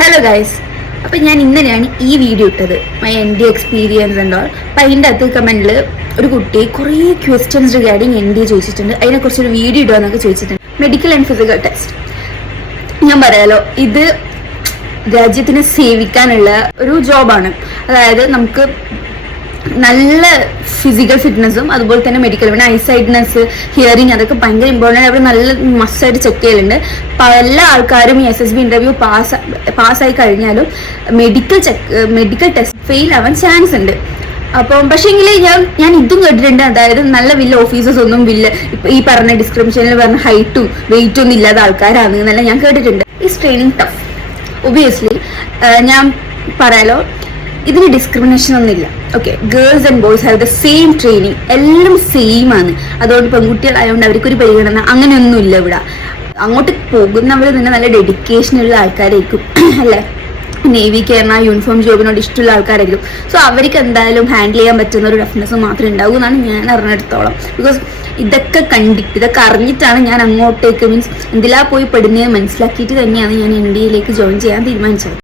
Hello guys, അപ്പൊ ഞാൻ ഇന്നലെയാണ് ഈ വീഡിയോ ഇട്ടത്, my N D experience and all. അപ്പൊ അതിൻ്റെ അകത്ത് കമന്റിൽ ഒരു കുട്ടി കുറേ ക്വസ്റ്റ്യൻസ് റിഗാർഡിങ് എൻ ഡി ചോദിച്ചിട്ടുണ്ട്. അതിനെക്കുറിച്ച് ഒരു വീഡിയോ ഇടുക ചോദിച്ചിട്ടുണ്ട്. Medical and physical test. ഞാൻ പറയാലോ, ഇത് രാജ്യത്തിനെ സേവിക്കാനുള്ള ഒരു ജോബാണ്. അതായത് നമുക്ക് നല്ല ഫിസിക്കൽ ഫിറ്റ്നസ്സും അതുപോലെ തന്നെ മെഡിക്കൽ, പിന്നെ ഐസൈറ്റ്നെസ്, ഹിയറിങ്, അതൊക്കെ ഭയങ്കര ഇമ്പോർട്ടൻ്റ്. അവർ നല്ല മസ്റ്റായിട്ട് ചെക്ക് ചെയ്യലുണ്ട്. പല ആൾക്കാരും ഈ SSB ഇന്റർവ്യൂ പാസ്സായി കഴിഞ്ഞാലും മെഡിക്കൽ ടെസ്റ്റ് ഫെയിൽ ആവാൻ ചാൻസ് ഉണ്ട്. അപ്പം പക്ഷേങ്കിൽ ഞാൻ ഇതും കേട്ടിട്ടുണ്ട്, അതായത് നല്ല വലിയ ഓഫീസേഴ്സ് ഒന്നും ഈ പറഞ്ഞ ഡിസ്ക്രിപ്ഷനിൽ പറഞ്ഞ ഹൈറ്റും വെയിറ്റും ഒന്നും ഇല്ലാത്ത ആൾക്കാരാണ് എന്നല്ല ഞാൻ കേട്ടിട്ടുണ്ട്. ഈ ട്രെയിനിങ് ടഫ്. ഒബിയസ്ലി ഞാൻ പറയാലോ, ഇതിന് ഡിസ്ക്രിമിനേഷൻ ഒന്നുമില്ല. Okay, girls and boys have the same training, എല്ലാം സെയിം ആണ്. അതുകൊണ്ട് പെൺകുട്ടികളായതുകൊണ്ട് അവർക്കൊരു പരിഗണന അങ്ങനെയൊന്നുമില്ല ഇവിടെ. അങ്ങോട്ട് പോകുന്നവർ തന്നെ നല്ല ഡെഡിക്കേഷനുള്ള ആൾക്കാരായിരിക്കും അല്ലേ. നേവി കയറുന്ന യൂണിഫോം ജോബിനോട് ഇഷ്ടമുള്ള ആൾക്കാരായിരിക്കും. സോ അവർക്ക് എന്തായാലും ഹാൻഡിൽ ചെയ്യാൻ പറ്റുന്ന ഒരു റഫ്നെസ് മാത്രമേ ഉണ്ടാവൂ എന്നാണ് ഞാൻ അറിഞ്ഞെടുത്തോളം. ബിക്കോസ് ഇതൊക്കെ അറിഞ്ഞിട്ടാണ് ഞാൻ അങ്ങോട്ടേക്ക്, മീൻസ് എന്തിലാ പോയി പെടുന്നതെന്ന് മനസ്സിലാക്കിയിട്ട് തന്നെയാണ് ഞാൻ ഇന്ത്യയിലേക്ക് ജോയിൻ ചെയ്യാൻ തീരുമാനിച്ചത്.